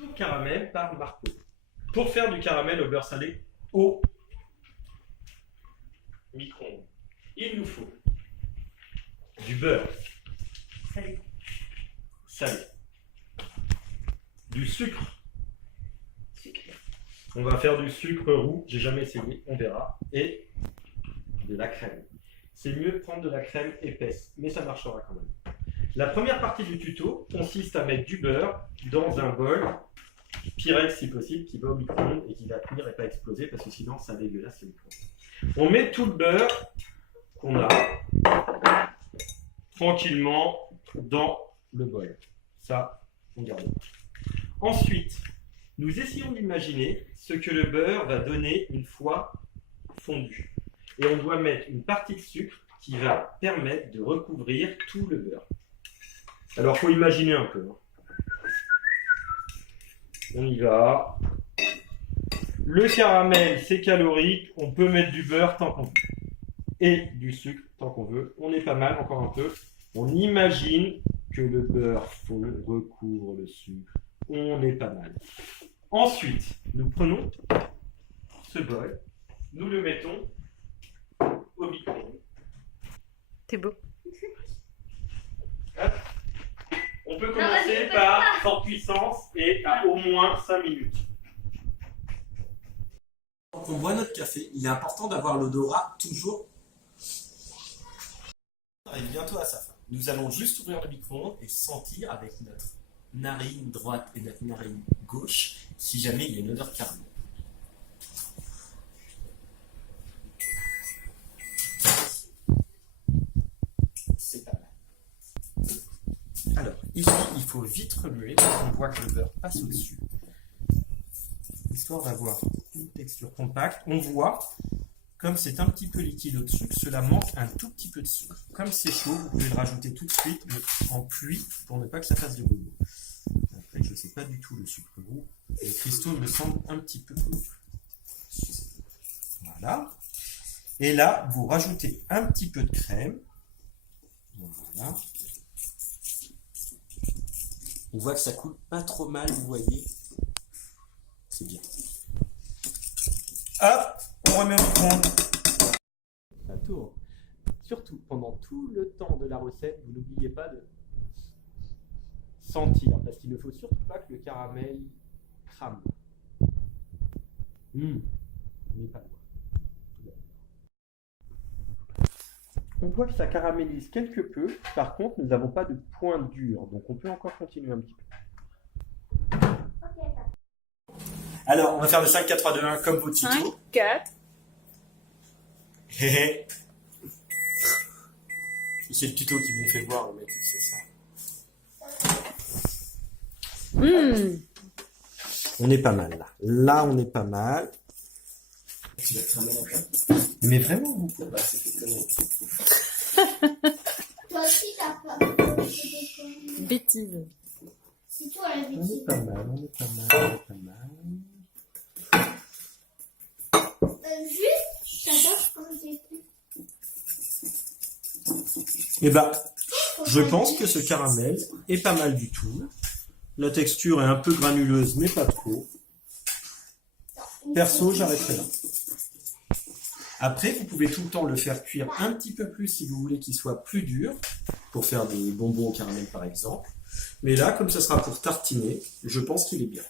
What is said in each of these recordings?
Tout caramel par Marco. Pour faire du caramel au beurre salé au micro-ondes, il nous faut du beurre salé, du sucre. On va faire du sucre roux, j'ai jamais essayé, on verra, et de la crème. C'est mieux de prendre de la crème épaisse, mais ça marchera quand même. La première partie du tuto consiste à mettre du beurre dans un bol, Pyrex si possible, qui va au micro-ondes et qui va cuire et pas exploser, parce que sinon ça dégueulasse le micro-ondes. On met tout le beurre qu'on a tranquillement dans le bol. Ça, on garde. Ensuite, nous essayons d'imaginer ce que le beurre va donner une fois fondu. Et on doit mettre une partie de sucre qui va permettre de recouvrir tout le beurre. Alors, il faut imaginer un peu. On y va. Le caramel, c'est calorique. On peut mettre du beurre tant qu'on veut. Et du sucre tant qu'on veut. On est pas mal, encore un peu. On imagine que le beurre fond recouvre le sucre. On est pas mal. Ensuite, nous prenons ce bol. Nous le mettons au micro-ondes. T'es beau. On peut commencer par forte puissance et à au moins 5 minutes. Quand on boit notre café, il est important d'avoir l'odorat toujours. On arrive bientôt à sa fin. Nous allons juste ouvrir le micro-ondes et sentir avec notre narine droite et notre narine gauche si jamais il y a une odeur caramel. C'est pas mal. Alors, ici, il faut vite remuer pour qu'on voit que le beurre passe au-dessus. Histoire d'avoir une texture compacte. On voit, comme c'est un petit peu liquide au-dessus, que cela manque un tout petit peu de sucre. Comme c'est chaud, vous pouvez le rajouter tout de suite en pluie pour ne pas que ça fasse de boulot. Après, je ne sais pas du tout le sucre roux. Les cristaux me semblent un petit peu lourds. Voilà. Et là, vous rajoutez un petit peu de crème. Voilà. On voit que ça coule pas trop mal, vous voyez. C'est bien. Hop, on remet au micro-ondes. Ça tourne. Surtout, pendant tout le temps de la recette, vous n'oubliez pas de sentir, parce qu'il ne faut surtout pas que le caramel crame. On n'est pas loin. On voit que ça caramélise quelque peu. Par contre, nous n'avons pas de point dur, donc on peut encore continuer un petit peu. Alors, on va faire le 5, 4, 3, 2, 1 comme vos tutos. 5, 4. C'est le tuto qui m'ont fait voir, le mec, c'est ça. On est pas mal là. Là, on est pas mal. Tu vas cramer la crème. Mais vraiment, vous pouvez pas, c'est étonnant. Toi aussi, t'as pas. Bêtise. C'est toi la On est bêtise. pas mal, on est pas mal, on est pas mal. Juste, j'adore quand j'écoute. Eh ben, je pense que ce caramel est pas mal du tout. La texture est un peu granuleuse, mais pas trop. Perso, j'arrêterai là. Après, vous pouvez tout le temps le faire cuire un petit peu plus si vous voulez qu'il soit plus dur, pour faire des bonbons au caramel par exemple. Mais là, comme ça sera pour tartiner, je pense qu'il est bien.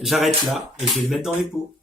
J'arrête là et je vais le mettre dans les pots.